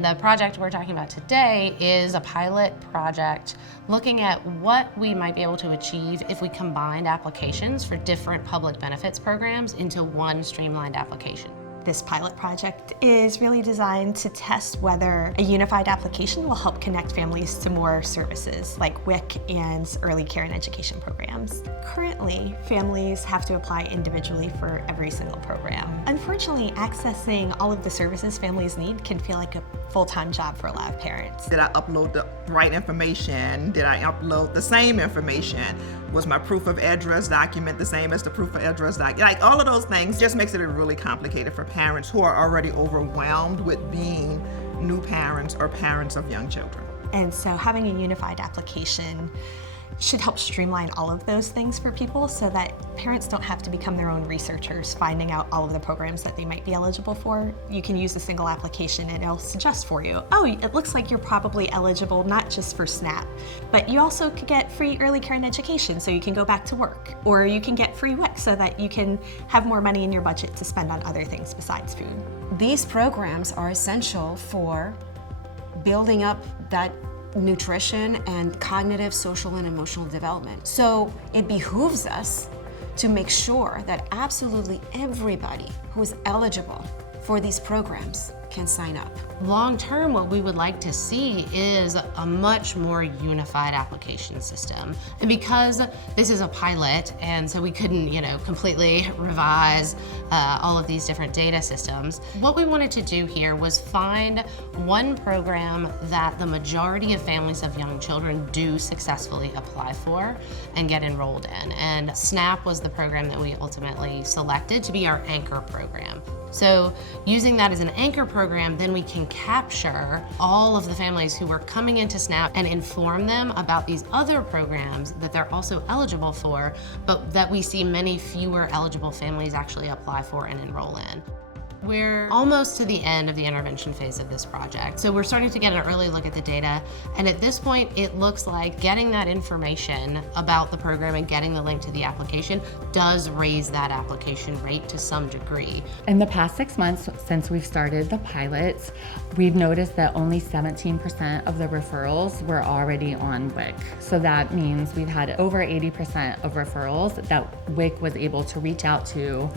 The project we're talking about today is a pilot project looking at what we might be able to achieve if we combined applications for different public benefits programs into one streamlined application. This pilot project is really designed to test whether a unified application will help connect families to more services like WIC and early care and education programs. Currently, families have to apply individually for every single program. Unfortunately, accessing all of the services families need can feel like a full-time job for a lot of parents. Did I upload the right information? Did I upload the same information? Was my proof of address document the same as the proof of address document? Like all of those things just makes it really complicated for parents who are already overwhelmed with being new parents or parents of young children. And so having a unified application should help streamline all of those things for people so that parents don't have to become their own researchers finding out all of the programs that they might be eligible for. You can use a single application and it'll suggest for you, oh, it looks like you're probably eligible not just for SNAP, but you also could get free early care and education so you can go back to work, or you can get free WIC so that you can have more money in your budget to spend on other things besides food. These programs are essential for building up that nutrition and cognitive, social, and emotional development. So it behooves us to make sure that absolutely everybody who is eligible for these programs can sign up. Long term, what we would like to see is a much more unified application system. And because this is a pilot, and so we couldn't, completely revise all of these different data systems, what we wanted to do here was find one program that the majority of families of young children do successfully apply for and get enrolled in. And SNAP was the program that we ultimately selected to be our anchor program. So using that as an anchor program, then we can capture all of the families who are coming into SNAP and inform them about these other programs that they're also eligible for, but that we see many fewer eligible families actually apply for and enroll in. We're almost to the end of the intervention phase of this project. So we're starting to get an early look at the data. And at this point, it looks like getting that information about the program and getting the link to the application does raise that application rate to some degree. In the past 6 months since we've started the pilots, we've noticed that only 17% of the referrals were already on WIC. So that means we've had over 80% of referrals that WIC was able to reach out to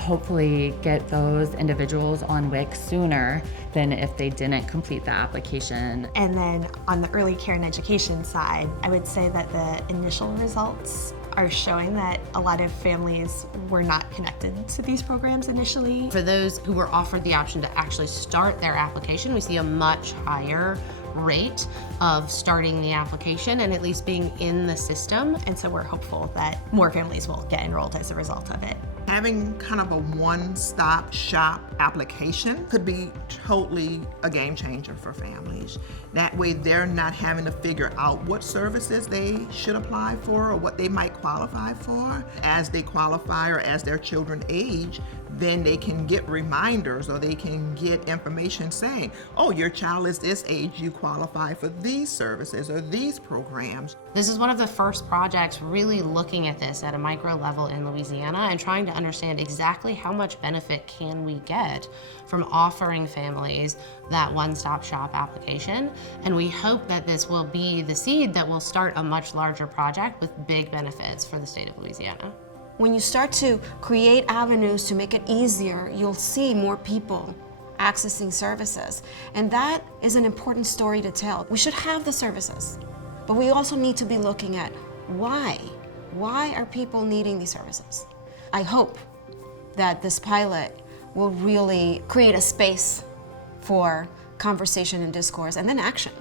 hopefully get those individuals on WIC sooner than if they didn't complete the application. And then on the early care and education side, I would say that the initial results are showing that a lot of families were not connected to these programs initially. For those who were offered the option to actually start their application, we see a much higher rate of starting the application and at least being in the system. And so we're hopeful that more families will get enrolled as a result of it. Having kind of a one-stop shop application could be totally a game changer for families. That way they're not having to figure out what services they should apply for or what they might qualify for. As they qualify or as their children age, then they can get reminders or they can get information saying, oh, your child is this age, you qualify for these services or these programs. This is one of the first projects really looking at this at a micro level in Louisiana and trying to understand exactly how much benefit can we get from offering families that one-stop shop application. And we hope that this will be the seed that will start a much larger project with big benefits for the state of Louisiana. When you start to create avenues to make it easier, you'll see more people accessing services. And that is an important story to tell. We should have the services, but we also need to be looking at why. Why are people needing these services? I hope that this pilot will really create a space for conversation and discourse and then action.